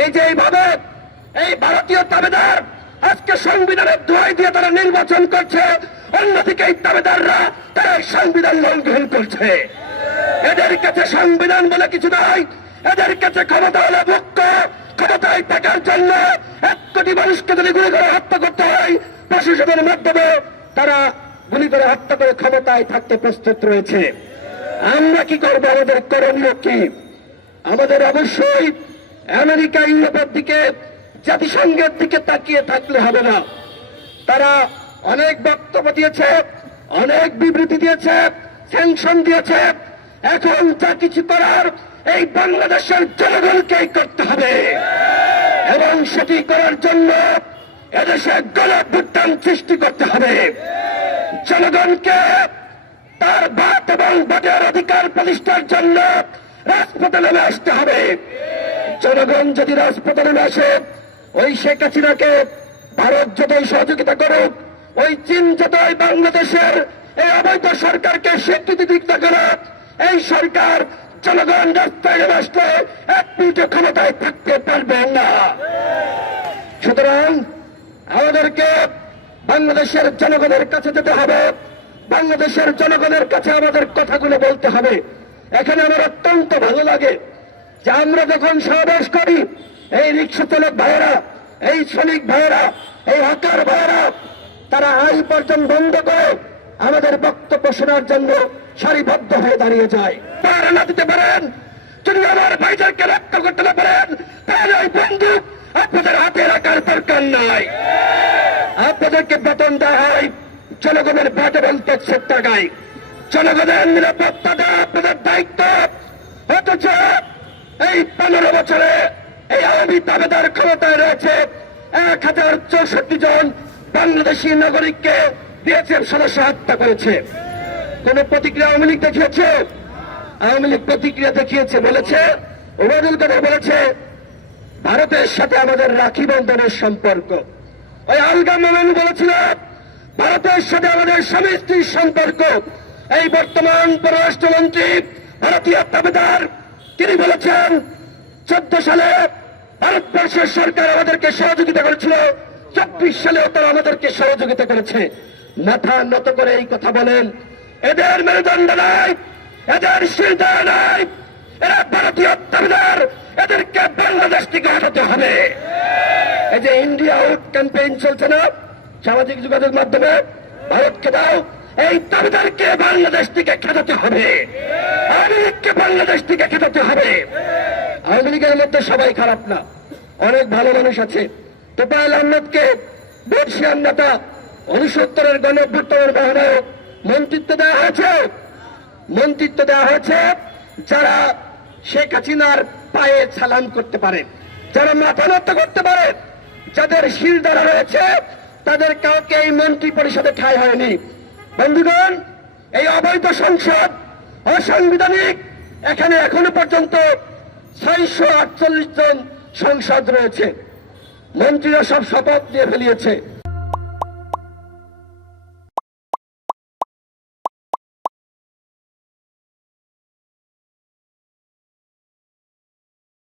এই যে এইভাবে এই ভারতীয় দাবেদার আজকে সংবিধানের দোয়াই দিয়ে তারা নির্বাচন করছে, অন্যদিকে এই দাবেদাররা তারা সংবিধান লঙ্ঘন করছে। এদের কাছে সংবিধান বলে কিছু নাই, এদের কাছে ক্ষমতা হলে মুক্ত ক্ষমতায় থাকার জন্য এক কোটি মানুষকে যদি গুলি করে হত্যা করতে হয়, প্রশাসনের মাধ্যমে তারা গুলি করে হত্যা করে ক্ষমতায় থাকতে প্রস্তুত রয়েছে। আমরা কি করব? আমাদের করণীয় কি? আমাদের অবশ্যই আমেরিকা, ইউরোপের দিকে, জাতিসংঘের দিকে তাকিয়ে থাকলে হবে না। তারা অনেক বক্তব্য দিয়েছে, অনেক বিবৃতি দিয়েছে স্যাংশন দিয়েছে। এখন যা কিছু করার এই বাংলাদেশের জনগণকেই করতে হবে। এবং সেটি করার জন্য এদেশে গণভ্যুত্থান সৃষ্টি করতে হবে। জনগণকে তার বাত এবং ভোটের অধিকার প্রতিষ্ঠার জন্য রাজপথে নেমে আসতে হবে। জনগণ যদি রাজপথে নেমে আসে, ওই শেখ হাসিনাকে ভারত যতই সহযোগিতা করুক, ওই চীন যতই বাংলাদেশের এই অবৈধ সরকারকে স্বীকৃতি দিক না এই সরকার জনগণ রাস্তায় নেমে আসলে এক মিনিটে ক্ষমতায় থাকতে পারবে না। সুতরাং আমাদেরকে বাংলাদেশের জনগণের কাছে যেতে হবে, বাংলাদেশের জনগণের কাছে আমাদের কথাগুলো বলতে হবে। এখানে আমার অত্যন্ত ভালো লাগে। যে আমরা যখন সমাবেশ করি, এই রিক্সা চালক ভাইয়েরা, এই শ্রমিক ভাইয়েরা, এই হকার ভাইয়েরা, তারা আই পর্যন্ত বন্ধ করে আমাদের বক্তব্য শোনার জন্য সারিবদ্ধ হয়ে দাঁড়িয়ে যায়। তারা দিতে পারেন, যদি আমার ভাইদেরকে রক্ষা করতে না পারেন, তাহলে ওই বন্দুক আপনাদের হাতে রাখার দরকার নাই। আপনাদেরকে বেতন দেওয়া হয়, জনগণের ভোট এবং ট্যাক্সের টাকায় জনগণের নিরাপত্তা দেওয়া আপনাদের দায়িত্ব। অথচ এই পনেরো বছরে এই আওয়ামী দাবেদার ক্ষমতায় রয়েছে এক হাজার চৌষট্টি জন বাংলাদেশি নাগরিককে বিএসএফ সদস্য হত্যা করেছে। কোন প্রতিক্রিয়া আওয়ামী লীগ দেখিয়েছে? আওয়ামী লীগ প্রতিক্রিয়া দেখিয়েছে, বলেছে ওবায়দুল কাদের বলেছে, ভারতের সাথে আমাদের রাখি বন্ধনের সম্পর্ক। ওই আলগা মোমেন বলেছিল, ভারতের সাথে আমাদের স্বামী স্ত্রীর সম্পর্ক। এই বর্তমান পররাষ্ট্রমন্ত্রী, ভারতীয় দাবেদার তিনি বলেছেন, চোদ্দ সালে ভারতবর্ষের সরকার আমাদেরকে সহযোগিতা করেছিল, চব্বিশ সালেও তারা আমাদেরকে সহযোগিতা করেছে। মাথা নত করে এই কথা বলেন। এদের মেরুদণ্ড নাই, এদের শিরদা নাই, এরা ভারতীয় দাবিদার এদেরকে বাংলাদেশ থেকে হটাতে হবে। এই যে ইন্ডিয়া আউট ক্যাম্পেইন চলছে না, সামাজিক যোগাযোগ মাধ্যমে, ভারতকে দাও, এই দাবিদারকে বাংলাদেশ থেকে খেদাতে হবে। লীগকে বাংলাদেশ থেকে খেদাতে হবে? আওয়ামী লীগের মধ্যে সবাই খারাপ না। অনেক ভালো মানুষ আছে। তোপায়ল আহমদকে বর্ষিয়ান নেতা উনসত্তরের গণ বাহনায় মন্ত্রিত্ব দেওয়া হয়েছে। মন্ত্রিত্ব দেওয়া হয়েছে যারা শেখ হাসিনার পায়ে সালাম করতে পারে, যারা মাথা নত করতে পারে, যাদের শির দ্বারা রয়েছে, তাদের কাউকে এই মন্ত্রী পরিষদে ঠাঁই হয়নি। বন্ধুগণ, এই অবৈধ সংসদ অসাংবিধানিক। এখানে এখনও পর্যন্ত ছয়শো আটচল্লিশ জন সংসদ রয়েছে। মন্ত্রীরা সব শপথ দিয়ে ফেলিয়েছে।